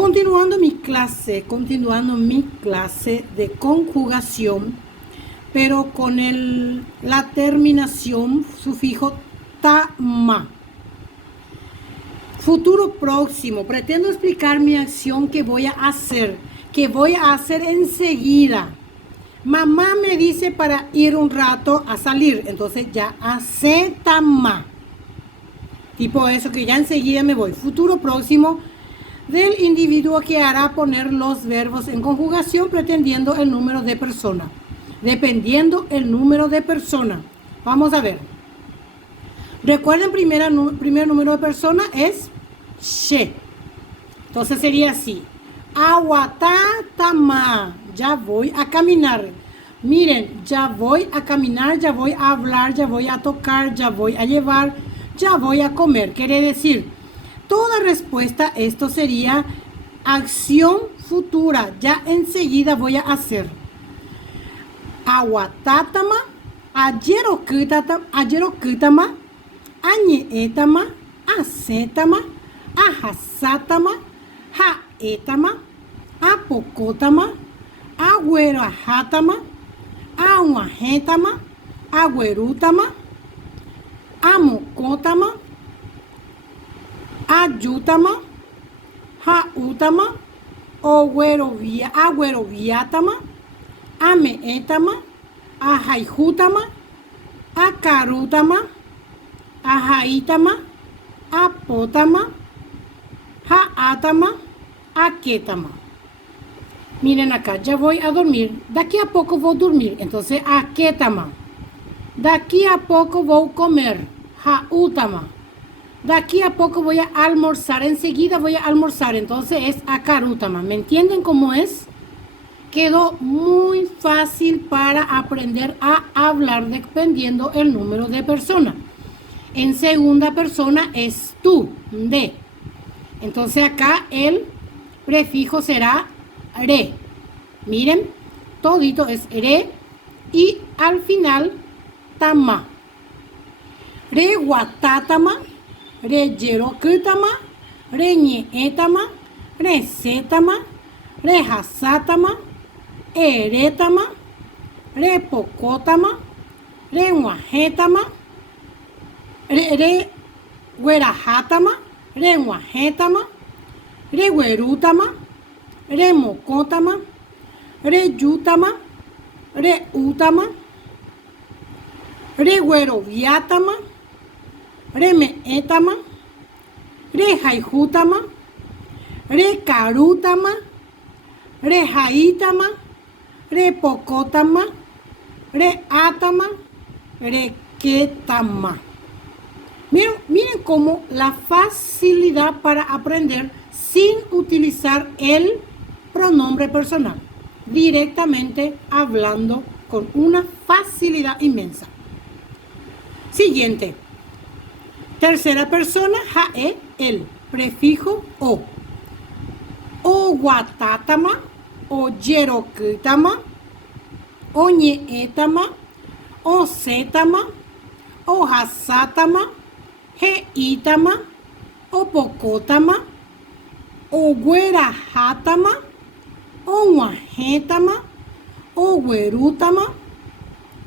Continuando mi clase de conjugación, pero con la terminación sufijo tama. Futuro próximo. Pretendo explicar mi acción que voy a hacer enseguida. Mamá me dice para ir un rato a salir, entonces ya hace tama. Tipo eso, que ya enseguida me voy. Futuro próximo del individuo que hará poner los verbos en conjugación dependiendo el número de persona. Vamos a ver. Recuerden, primer número de persona es she. Entonces sería así. Aguatatama. Ya voy a caminar. Miren, ya voy a caminar, ya voy a hablar, ya voy a tocar, ya voy a llevar, ya voy a comer. Quiere decir, toda respuesta, esto sería acción futura. Ya enseguida voy a hacer. Aguatatama, ayerokutama, añeetama, acetama, ajasatama, jaetama, apocotama, agüerajatama, aguajetama, agüerutama, amocotama, ayutama, jautama, agüeroviatama, ameetama, ajaijutama, acarutama, ajaitama, apotama, jaatama, aquetama. Miren acá, ya voy a dormir. De aquí a poco voy a dormir. Entonces, aquetama. De aquí a poco voy a comer. Jautama. De aquí a poco voy a almorzar. Enseguida voy a almorzar. Entonces es acarutama. ¿Me entienden cómo es? Quedó muy fácil para aprender a hablar dependiendo el número de persona. En segunda persona es tú, de. Entonces acá el prefijo será re. Miren, todito es re y al final tama. Re guatatama, re yerokutama, re ñeetama, re setama, re hasatama, eretama, re pocotama, re guajetama, re guerajatama, re guajetama, re guerutama, re mocotama, re yutama, re utama, re gueroviatama, re meetama, re jaijutama, re carutama, re jaitama, re pocotama, re atama, re ketama. Miren cómo la facilidad para aprender sin utilizar el pronombre personal, directamente hablando con una facilidad inmensa. Siguiente. Tercera persona, jae, el, prefijo o. O guatatama, o yerokutama, o ñeetama, o setama, o hasatama, heitama, o pocotama, o guerajatama, o guajetama, o guerutama,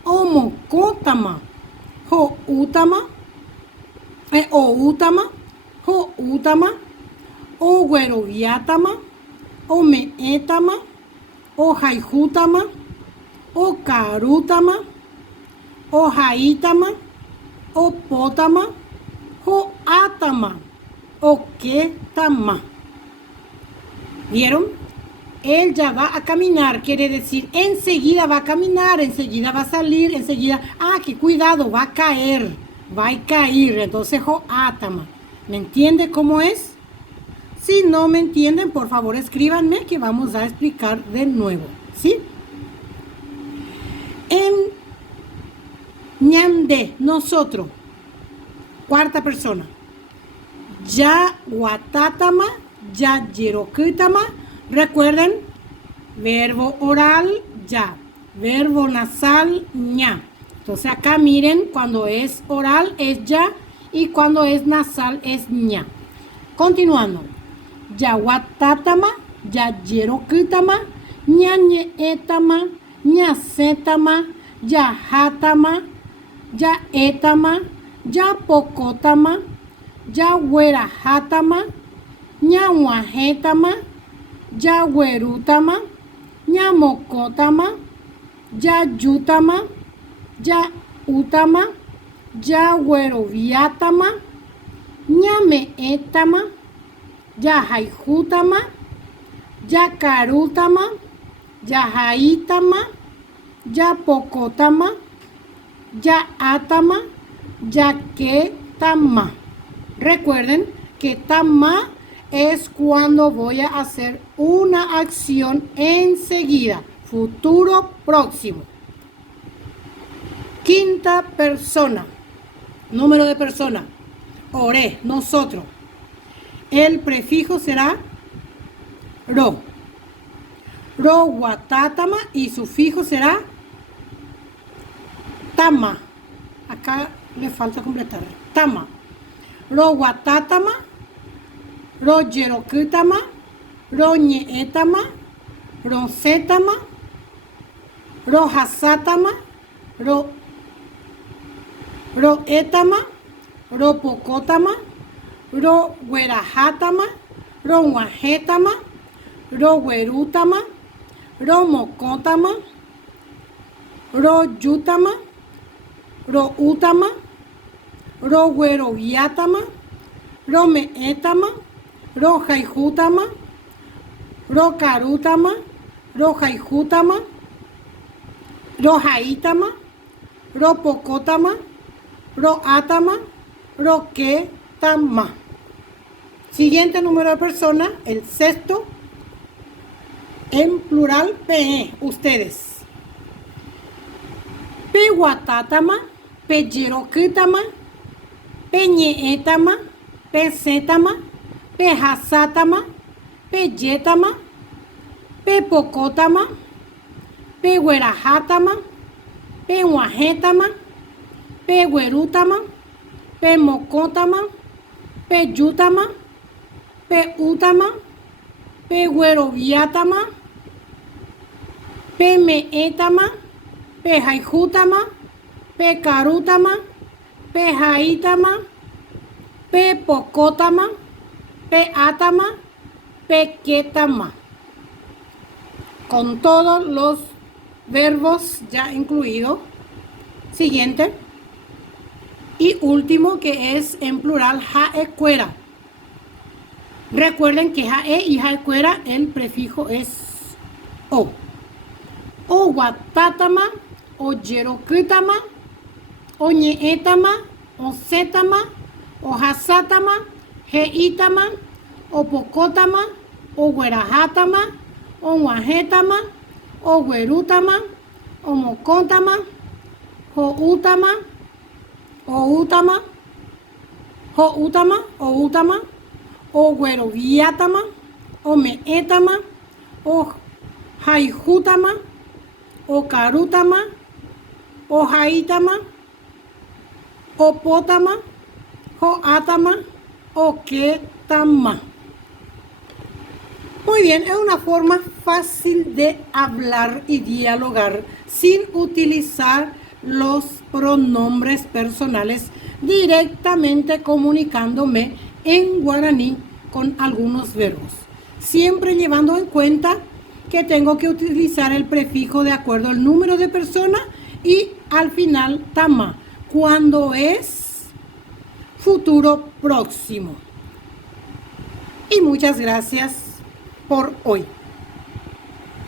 o mocotama, o utama, o gueroviatama, o meetama, o jaijutama, o carutama, o jaitama, o potama, o atama, o ketama. ¿Vieron? Él ya va a caminar, quiere decir enseguida va a caminar, enseguida va a salir, enseguida, que cuidado, va a caer, entonces jo atama. ¿Me entiende cómo es? Si no me entienden, por favor escríbanme que vamos a explicar de nuevo, ¿sí? En ñande, nosotros, cuarta persona. Ya guatatama, ya yerokutama. Recuerden, verbo oral, ya. Verbo nasal, ña. Entonces acá miren, cuando es oral es ya y cuando es nasal es ña. Continuando. yaguatatama, yayerokitama, ñañe'etama, ñasetama, yajatama, yaetama, yapokotama, yaguerajatama, ñaguajetama, yaguerutama, ñamokotama, yayutama, yautama, yagueroviatama, ñame'etama, yajaijutama, yakarutama, yajaitama, yapokotama, yaatama, yaquetama. Recuerden que tama es cuando voy a hacer una acción enseguida, futuro próximo. Quinta persona, número de persona, oré, nosotros. El prefijo será ro. Ro guatatama y su fijo será tama. Acá le falta completar. Tama. Ro guatatama, ro yerokitama, ro ñe'etama, ro setama, ro hasatama, ro etama, ro pokotama, ro guerajatama, ro guajetama, ro guerutama, ro mokotama, ro yutama, ro utama, ro gueroviatama, ro meetama, ro jaijutama, ro karutama, ro jaijutama, ro jaitama, ro pokotama, ro atama, ro ketama. Siguiente número de persona, el sexto, en plural PE, ustedes. Peguatatama, peyerokitama, peñeetama, pesetama, pejasatama, peyetama, pepokotama, peguerajatama, peguajetama, peguerutama, pemokotama, peyutama, peutama, pegueroviatama, pemeetama, pejaijutama, pekarutama, pejaitama, pepokotama, peatama, pequetama. Con todos los verbos ya incluidos. Siguiente. Y último, que es en plural jaecuera. Recuerden que jae y jaecuera el prefijo es o. O guatatama, o yerokitama, o ñeetama, o setama, o hasatama, jeitama, o pokotama, o guerajatama, o guajetama, o guerutama, o mokotama, joutama, outama, joutama, outama, o gueroviatama, o meetama, o jaijutama, o karutama, o jaitama, o potama, joatama, o ketama. Muy bien, es una forma fácil de hablar y dialogar sin utilizar los pronombres personales, directamente comunicándome en guaraní con algunos verbos, siempre llevando en cuenta que tengo que utilizar el prefijo de acuerdo al número de persona y al final tama, cuando es futuro próximo. Y muchas gracias por hoy.